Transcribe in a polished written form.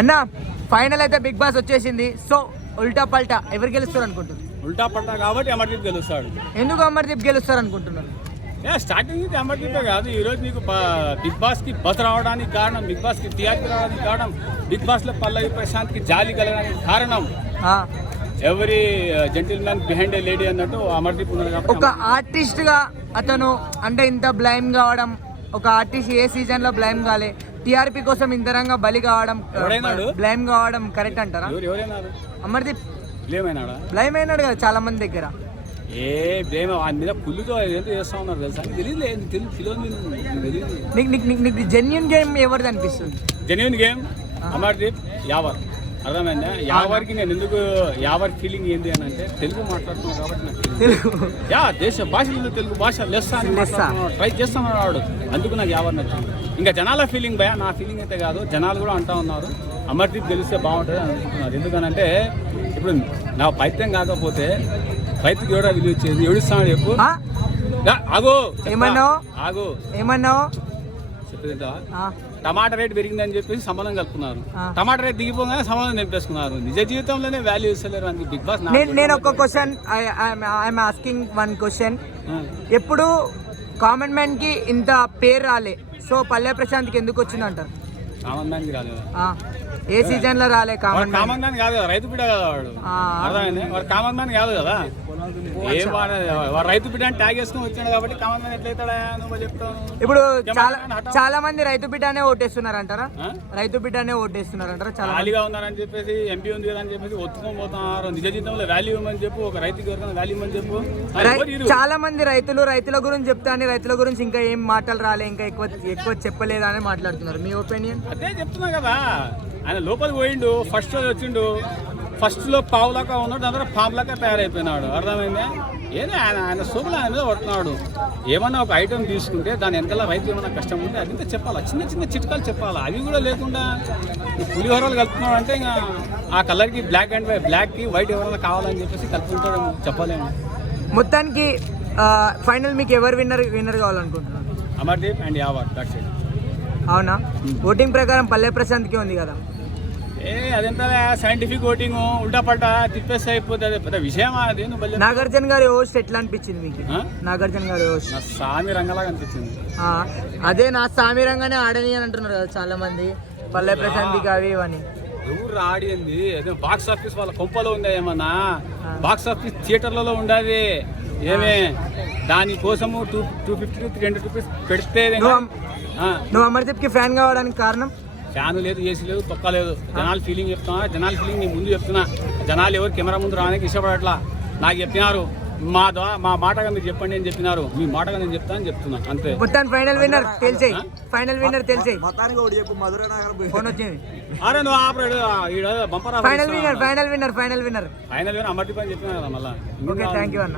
అన్న ఫైనల్ అయితే big boss వచ్చేసింది. సో ఉల్టా పల్టా ఎవరు గెలుస్తారు అనుకుంటున్నారు? ఉల్టా పల్టా కాబట్టి అమర్దీప్ గెలుస్తాడు. ఎందుకు అమర్దీప్ గెలుస్తారు అనుకుంటున్నారు? స్టార్టింగ్ నుంచి అమర్దీపే కాదు, ఈరోజు నీకు బిగ్ బాస్కి బస్ రావడానికి కారణం, బిగ్ బాస్కి టీఆర్పీ రావడానికి కారణం, బిగ్ బాస్లో పల్లవి ప్రశాంత్కి జాలి కలగడానికి కారణం ఎవరి జెంటిల్మెన్ బిహైండ్ ఏ లేడీ అన్నట్టు అమర్దీప్ ఉన్నాడు. కాబట్టి ఒక ఆర్టిస్ట్ గా అతను అంటే ఇంత బ్లైమ్ కావడం, ఒక ఆర్టిస్ట్ ఏ సీజన్ లో బ్లైమ్ కాలే, టీఆర్పీ కోసం ఇంతరంగా బలి కావడం, బ్లైమ్ కావడం కరెక్ట్ అంటారా? అమర్దీప్ బ్లైమ్ అయినాడు కదా చాలా మంది దగ్గర. బ్లేమ్ ఆయన మీద కుళ్ళుతో ఏదో చేస్తా ఉన్నారు తెలుసా? నీకు జెన్యున్ గేమ్ ఎవరిది అనిపిస్తుంది? Genuine game Amardeep Yawar. అర్థమైందా? యావర్కి నేను ఎందుకు యావర్ ఫీలింగ్ ఏంటి అని అంటే తెలుగు మాట్లాడుతున్నాను కాబట్టి నాకు తెలుగు దేశ భాషలో తెలుగు భాష లెస్స ట్రై చేస్తామన్నాడు. అందుకు నాకు యావర్ నచ్చింది. ఇంకా జనాల ఫీలింగ్ భయ, నా ఫీలింగ్ అయితే కాదు. జనాలు కూడా అంటా ఉన్నారు అమర్దీప్ గెలిస్తే బాగుంటుంది అని అనుకుంటున్నారు. ఎందుకనంటే ఇప్పుడు నా పైత్యం కాకపోతే రైతుకి ఎవడా విలువ ఇచ్చేది? ఏడుస్తాడు చెప్పు. ఆగు ఆగు ఏమన్నావు? చెప్పేది టమాటా రేట్ పెరిగిందని చెప్పేసి సంబంధం కలుపుకున్నారు. టమాటా రేట్ దిగిపోగానే సంబంధం నింపేసుకున్నారు. నిజ జీవితంలోనే వాల్యూ ఇస్తలేరు అందుకు బిగ్ బాస్. నేను ఒక question, I'm asking one question. ఎప్పుడు కామన్ మ్యాన్ కి ఇంత పేరు రాలే, సో పల్లె ప్రశాంత్కి ఎందుకు వచ్చింది అంటారు? కామన్ మ్యాన్ కి రాలేదు. ఏ సీజన్ లో రాలే? కామన్ మ్యాన్ కాదు కదా, రైతు బిడ్డ కదా వాడు. అర్థమైంది? వాడు కామన్ మ్యాన్ కాదు కదా. ఏం వాడు రైతు బిడ్డ అని ట్యాగ్ వేసుకుని వచ్చాడు కాబట్టి కామన్ మ్యాన్ ఎట్లయితాడా నువ్వు చెప్తాను. ఇప్పుడు చాలా మంది రైతు బిడ్డనే ఓటేస్తున్నారు అంటారా? రైతు బిడ్డనే ఓటేస్తున్నారు అంటారా? చాలా ఖాళీగా ఉన్నారని చెప్పేసి, ఎంపీ ఉంది కదా అని చెప్పేసి ఒత్తుకొని పోతున్నారు. నిజ జీవితంలో వాల్యూ ఇవ్వమని చెప్పు, ఒక రైతుకి ఎవరికైనా వాల్యూ ఇవ్వమని చెప్పు. చాలా మంది రైతుల గురించి చెప్తా అని రైతుల గురించి ఇంకా ఏం మాటలు రాలే, ఇంకా ఎక్కువ చెప్పలేదా అని మాట్లాడుతున్నారు. మీ ఒపీనియన్? అదే చెప్తున్నా కదా, ఆయన లోపలికి పోయిండు, ఫస్ట్ రోజు వచ్చిండు, ఫస్ట్లో పావులాగా ఉన్నాడు, అందరూ పాములాగా తయారైపోయినాడు. అర్థమైందా? ఏదో ఆయన సోపులు ఆయన మీద పడుతున్నాడు. ఏమన్నా ఒక ఐటమ్ తీసుకుంటే దాని ఎంతలా రైతు ఏమన్నా కష్టం ఉంటే అదంతా చెప్పాలా, చిన్న చిన్న చిట్కాలు చెప్పాలా. అవి కూడా లేకుండా ఈ పులిహోరలు కలుపుతున్నాడు అంటే ఇంకా ఆ కలర్కి బ్లాక్కి వైట్ ఎవరైనా కావాలని చెప్పేసి కలుపుకుంటాడు, చెప్పలేము. మొత్తానికి ఫైనల్ మీకు ఎవరు విన్నర్ కావాలనుకుంటున్నారు? Amardeep and Yawar. That's it. అవునా? ఓటింగ్ ప్రకారం పల్లె ప్రశాంత్కి ఉంది కదా. అదంతా సైంటిఫిక్ ఓటింగ్, ఉల్టా పల్టా తిప్పేస్తే అయిపోతుంది. పెద్ద విషయం అది. నాగార్జున గారి హోస్ట్ ఎట్లా అనిపించింది మీకు? నాగార్జున గారి హోస్ట్ సామి రంగలాగా అనిపించింది. అదే నా సామి రంగానే ఆడని అని అంటున్నారు కదా చాలా మంది, పల్లె ప్రశాంత్కి అవి ఇవని. ఎవరు ఆడింది? అదే బాక్స్ ఆఫీస్ వాళ్ళ కొంపలో ఉందా ఏమన్నా? బాక్స్ ఆఫీస్ థియేటర్లలో ఉండాలి ఏమే, దానికోసము 250 to 300 రూపీస్ పెడితే. నువ్వు అమర్దీప్కి ఫ్యాన్ కావడానికి కారణం? ఫ్యాన్ లేదు, ఏసీ లేదు, తొక్క లేదు. జనాల ఫీలింగ్ చెప్తున్నా, జనాల ఫీలింగ్ నేను ముందు చెప్తున్నా. జనాలు ఎవరు కెమెరా ముందు రావడానికి ఇష్టపడట్లా. నాకు చెప్పినారు మా మాటగా మీరు చెప్పండి అని చెప్పినారు. మీ మాటగా నేను చెప్తానని చెప్తున్నా అంతే. మొత్తం ఫైనల్ విన్నర్ తెలిసేయి. ఫైనల్ విన్నర్ తెలిసేయి. అరే నువ్వు ఆపరేడు బంపర్ ఫైనల్ విన్నర్ అమర్దీప్ అని చెప్పినా కదా మళ్ళీ. ఓకే, థ్యాంక్ యూ అన్న.